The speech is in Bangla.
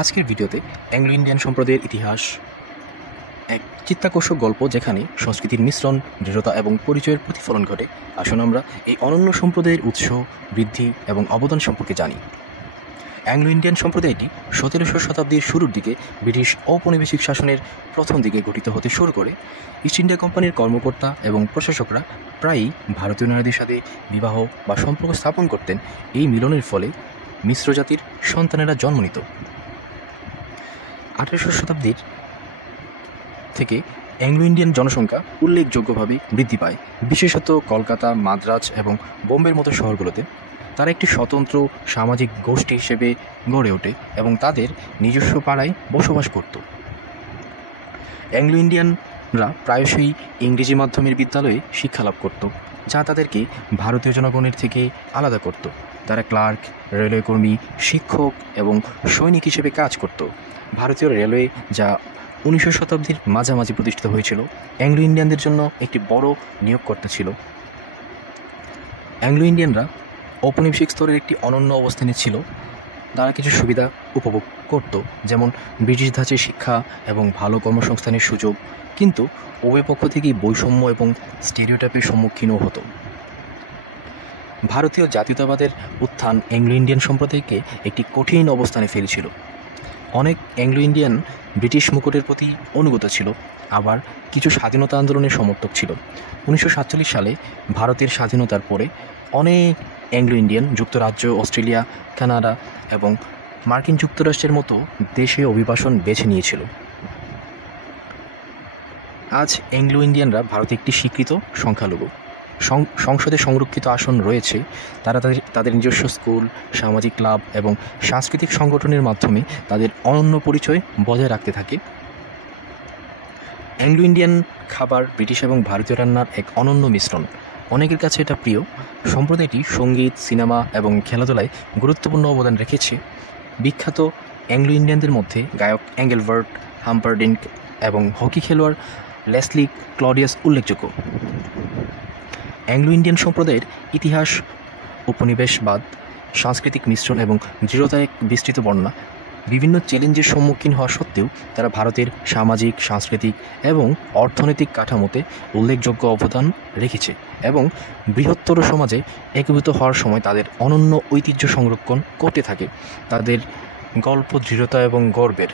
আজকের ভিডিওতে অ্যাংলো ইন্ডিয়ান সম্প্রদায়ের ইতিহাস, এক চিত্তাকর্ষক গল্প যেখানে সংস্কৃতির মিশ্রণ, দৃঢ়তা এবং পরিচয়ের প্রতিফলন ঘটে। আসুন আমরা এই অনন্য সম্প্রদায়ের উৎস, বৃদ্ধি এবং অবদান সম্পর্কে জানি। অ্যাংলো ইন্ডিয়ান সম্প্রদায়টি 17শো শতাব্দীর শুরুর দিকে ব্রিটিশ ঔপনিবেশিক শাসনের প্রথম দিকে গঠিত হতে শুরু করে। ইস্ট ইন্ডিয়া কোম্পানির কর্মকর্তা এবং প্রশাসকরা প্রায়ই ভারতীয় নারীদের সাথে বিবাহ বা সম্পর্ক স্থাপন করতেন। এই মিলনের ফলে মিশ্র জাতির সন্তানেরা জন্ম নিত। 18শো শতাব্দীর থেকে অ্যাংলো ইন্ডিয়ান জনসংখ্যা উল্লেখযোগ্যভাবে বৃদ্ধি পায়, বিশেষত কলকাতা, মাদ্রাজ এবং বোম্বের মতো শহরগুলোতে। তারা একটি স্বতন্ত্র সামাজিক গোষ্ঠী হিসেবে গড়ে ওঠে এবং তাদের নিজস্ব পাড়ায় বসবাস করত। অ্যাংলো ইন্ডিয়ানরা প্রায়শই ইংরেজি মাধ্যমের বিদ্যালয়ে শিক্ষালাভ করত, যা তাদেরকে ভারতীয় জনগণের থেকে আলাদা করত। তারা ক্লার্ক, রেলওয়ে কর্মী, শিক্ষক এবং সৈনিক হিসেবে কাজ করত। ভারতীয় রেলওয়ে, যা 19শো শতাব্দীর মাঝামাঝি প্রতিষ্ঠিত হয়েছিল, অ্যাংলো ইন্ডিয়ানদের জন্য একটি বড় নিয়োগকর্তা ছিল। অ্যাংলো ইন্ডিয়ানরা ঔপনিবেশিক স্তরের একটি অনন্য অবস্থানে ছিল। তারা কিছু সুবিধা উপভোগ করত, যেমন ব্রিটিশ ধাঁচের শিক্ষা এবং ভালো কর্মসংস্থানের সুযোগ, কিন্তু উভয় পক্ষ থেকেই বৈষম্য এবং স্টেরিওটাইপের সম্মুখীনও হতো। ভারতীয় জাতীয়তাবাদের উত্থান অ্যাংলো ইন্ডিয়ান সম্প্রদায়কে একটি কঠিন অবস্থানে ফেলেছিল। অনেক অ্যাংলো ইন্ডিয়ান ব্রিটিশ মুকুটের প্রতি অনুগত ছিল, আবার কিছু স্বাধীনতা আন্দোলনের সমর্থক ছিল। 1947 সালে ভারতের স্বাধীনতার পরে অনেক অ্যাংলো ইন্ডিয়ান যুক্তরাজ্য, অস্ট্রেলিয়া, কানাডা এবং মার্কিন যুক্তরাষ্ট্রের মতো দেশে অভিবাসন বেছে নিয়েছিল। আজ অ্যাংলো ইন্ডিয়ানরা ভারতে একটি স্বীকৃত সংখ্যালঘু। সংসদে সংরক্ষিত আসন রয়েছে। তারা তাদের নিজস্ব স্কুল, সামাজিক ক্লাব এবং সাংস্কৃতিক সংগঠনের মাধ্যমে তাদের অনন্য পরিচয় বজায় রাখতে থাকে। অ্যাংলো ইন্ডিয়ান খাবার ব্রিটিশ এবং ভারতীয় রান্নার এক অনন্য মিশ্রণ। অনেকের কাছে এটা প্রিয়। সম্প্রদায়টি সঙ্গীত, সিনেমা এবং খেলাধুলায় গুরুত্বপূর্ণ অবদান রেখেছে। বিখ্যাত অ্যাংলো ইন্ডিয়ানদের মধ্যে গায়ক এঙ্গেলবার্ট হাম্পারডিঙ্ক এবং হকি খেলোয়াড় লেসলি ক্লডিয়াস উল্লেখযোগ্য। অ্যাংলো ইন্ডিয়ান সম্প্রদায়ের ইতিহাস উপনিবেশবাদ, সাংস্কৃতিক মিশ্রণ এবং দৃঢ়তার এক বিস্তৃত বর্ণনা। বিভিন্ন চ্যালেঞ্জের সম্মুখীন হওয়া সত্ত্বেও তারা ভারতের সামাজিক, সাংস্কৃতিক এবং অর্থনৈতিক কাঠামোতে উল্লেখযোগ্য অবদান রেখেছে এবং বৃহত্তর সমাজে একীভূত হওয়ার সময় তাদের অনন্য ঐতিহ্য সংরক্ষণ করতে থাকে। তাদের গল্প দৃঢ়তা এবং গর্বের।